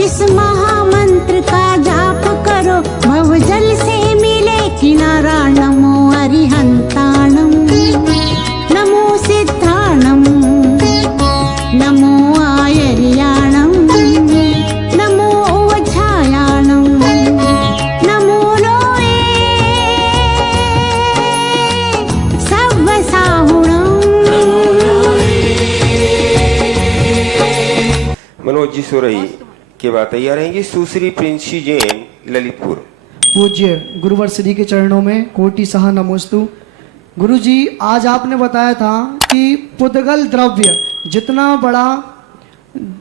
इस महामंत्र का जाप करो, भवजल से मिले किनारा। नमो अरिहंताणं, नमो सिद्धाणं, नमो आयर्याणं, नमो ओवछायाणं, नमो लोये सव्वसाहुणं। मनोज जी सोरही के बाद तैयार रहेंगी सुश्री प्रिंसी जैन ललितपुर। पूज्य गुरुवर श्री के चरणों में कोटि सह नमोस्तु। गुरु जी, आज आपने बताया था कि पुद्गल द्रव्य जितना बड़ा,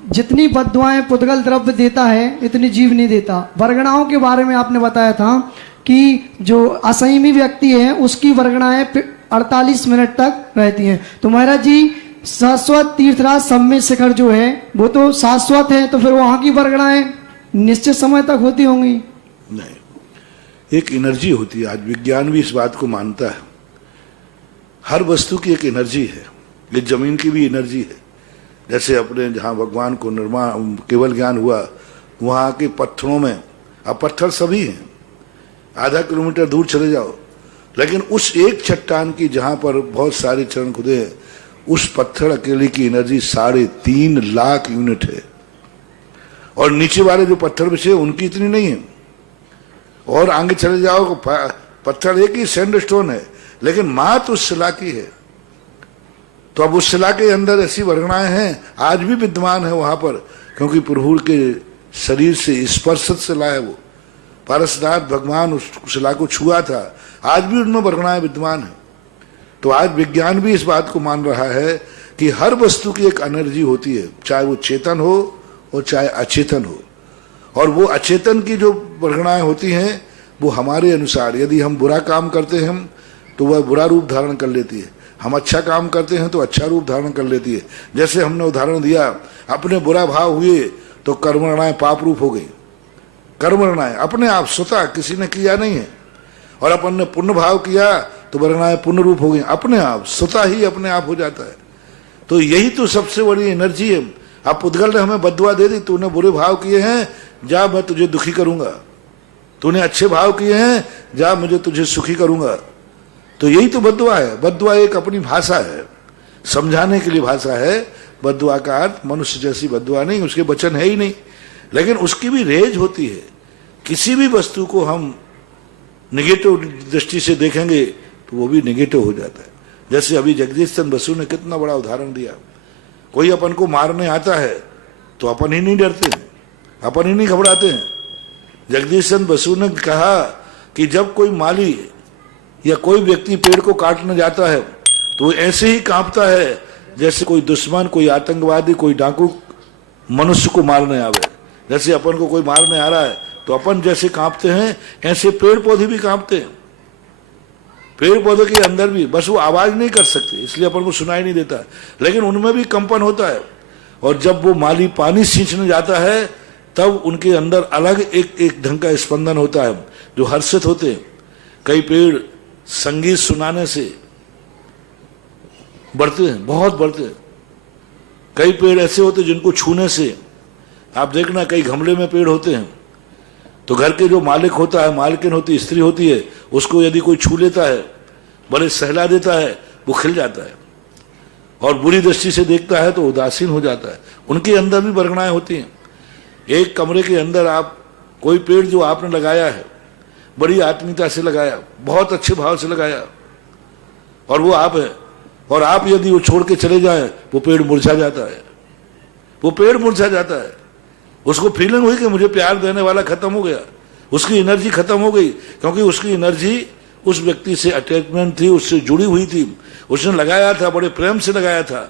जितनी बद्दुआएं पुद्गल द्रव्य देता है इतनी जीव नहीं देता। वर्गणाओं के बारे में आपने बताया था कि जो असंयमी व्यक्ति है उसकी वर्गणाएं 48 मिनट तक रहती हैं। तो महाराज जी, शाश्वत तीर्थराज सम्य शिखर जो है वो तो शाश्वत है, तो फिर वहां की वर्गणाएं निश्चित समय तक होती होंगी? नहीं, एक एनर्जी होती है। आज विज्ञान भी इस बात को मानता है। हर वस्तु की एक एनर्जी है। ये जमीन की भी एनर्जी है। जैसे अपने जहाँ भगवान को निर्माण केवल ज्ञान हुआ, वहाँ के पत्थरों में, अब पत्थर सभी हैं, आधा किलोमीटर दूर चले जाओ, लेकिन उस एक चट्टान की जहाँ पर बहुत सारे चरण खुदे हैं, उस पत्थर अकेले की एनर्जी 3.5 लाख यूनिट है। और नीचे वाले जो पत्थर बिछे उनकी इतनी नहीं है। और आगे चले जाओ, पत्थर एक ही सैंडस्टोन है, लेकिन मात उस शिला की है। तो अब उस शिला के अंदर ऐसी वर्गणाएं हैं, आज भी विद्यमान है वहां पर, क्योंकि प्रभु के शरीर से स्पर्शित शिला है वो। पारसनाथ भगवान उस शिला को छुआ था, आज भी उनमें वर्गणाएं विद्यमान है। तो आज विज्ञान भी इस बात को मान रहा है कि हर वस्तु की एक एनर्जी होती है, चाहे वो चेतन हो और चाहे अचेतन हो। और वो अचेतन की जो वर्गणाएं होती हैं वो हमारे अनुसार, यदि हम बुरा काम करते हैं तो वह बुरा रूप धारण कर लेती है, हम अच्छा काम करते हैं तो अच्छा रूप धारण कर लेती है। जैसे हमने उदाहरण दिया, अपने बुरा भाव हुए तो कर्मणाएं पाप रूप हो गई। कर्मणाएं अपने आप स्वतः, किसी ने किया नहीं है। और अपन ने पुण्य भाव किया तो वर्गणाएं पुण्य रूप हो गई, अपने आप स्वतः ही अपने आप हो जाता है। तो यही तो सबसे बड़ी एनर्जी है। अब पुद्गल ने हमें बद्दुआ दे दी, तूने बुरे भाव किए हैं, जा मैं तुझे दुखी करूंगा। तूने अच्छे भाव किए हैं, जा मुझे तुझे सुखी करूंगा। तो यही तो बद्दुआ है। बद्दुआ एक अपनी भाषा है, समझाने के लिए भाषा है। बद्दुआ का अर्थ मनुष्य जैसी बद्दुआ नहीं, उसके वचन है ही नहीं, लेकिन उसकी भी रेंज होती है। किसी भी वस्तु को हम निगेटिव दृष्टि से देखेंगे तो वो भी निगेटिव हो जाता है। जैसे अभी जगदीश चंद्र बसु ने कितना बड़ा उदाहरण दिया। कोई अपन को मारने आता है तो अपन ही नहीं डरते हैं, अपन ही नहीं घबराते हैं। जगदीश चंद्र बसु ने कहा कि जब कोई माली या कोई व्यक्ति पेड़ को काटने जाता है तो वो ऐसे ही कांपता है जैसे कोई दुश्मन, कोई आतंकवादी, कोई डाकू मनुष्य को मारने आवे। जैसे अपन को कोई मारने आ रहा है तो अपन जैसे कांपते हैं, ऐसे पेड़ पौधे भी कांपते हैं। पेड़ पौधों के अंदर भी, बस वो आवाज नहीं कर सकते इसलिए अपन को सुनाई नहीं देता, लेकिन उनमें भी कंपन होता है। और जब वो माली पानी सींचने जाता है तब उनके अंदर अलग एक ढंग का स्पंदन होता है, जो हर्षित होते हैं। कई पेड़ संगीत सुनाने से बढ़ते हैं, बहुत बढ़ते हैं। कई पेड़ ऐसे होते हैं जिनको छूने से, आप देखना कई गमले में पेड़ होते हैं तो घर के जो मालिक होता है, मालकिन होती है, स्त्री होती है, उसको यदि कोई छू लेता है, बड़े सहला देता है, वो खिल जाता है। और बुरी दृष्टि से देखता है तो उदासीन हो जाता है। उनके अंदर भी वर्गणाएं होती हैं। एक कमरे के अंदर आप कोई पेड़ जो आपने लगाया है, बड़ी आत्मीयता से लगाया, बहुत अच्छे भाव से लगाया, और वो आप है, और आप यदि वो छोड़ के चले जाए वो पेड़ मुरझा जाता है। वो पेड़ मुरझा जाता है। उसको फीलिंग हुई कि मुझे प्यार देने वाला खत्म हो गया, उसकी एनर्जी खत्म हो गई, क्योंकि उसकी एनर्जी उस व्यक्ति से अटैचमेंट थी, उससे जुड़ी हुई थी, उसने लगाया था, बड़े प्रेम से लगाया था,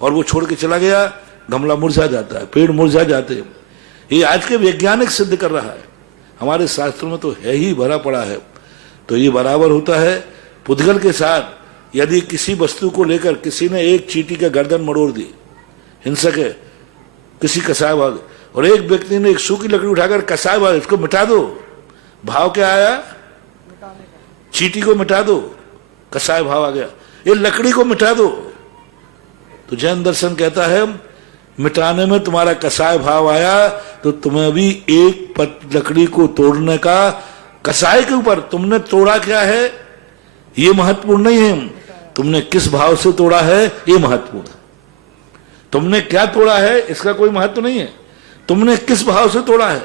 और वो छोड़ के चला गया, गमला मुरझा जाता है, पेड़ मुरझा जाते हैं। ये आज के वैज्ञानिक सिद्ध कर रहा है, हमारे शास्त्रों में तो है ही भरा पड़ा है। तो ये बराबर होता है पुद्गल के साथ। यदि किसी वस्तु को लेकर किसी ने एक चींटी का गर्दन मरोड़ दी, हिंसक है, किसी कसाय भाग, और एक व्यक्ति ने एक सूखी लकड़ी उठाकर कसाय भाग, इसको मिटा दो, भाव क्या आया? चींटी को मिटा दो, कसाय भाव आ गया। ये लकड़ी को मिटा दो। तो जैन दर्शन कहता है मिटाने में तुम्हारा कसाय भाव आया तो तुम्हें भी एक लकड़ी को तोड़ने का, कसाय के ऊपर तुमने तोड़ा क्या है ये महत्वपूर्ण नहीं है, तुमने किस भाव से तोड़ा है ये महत्वपूर्ण है। तुमने क्या तोड़ा है इसका कोई महत्व नहीं है, तुमने किस भाव से तोड़ा है,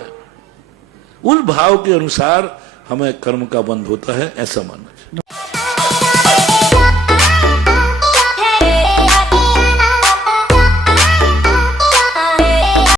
उस भाव के अनुसार हमें कर्म का बंध होता है, ऐसा मानना।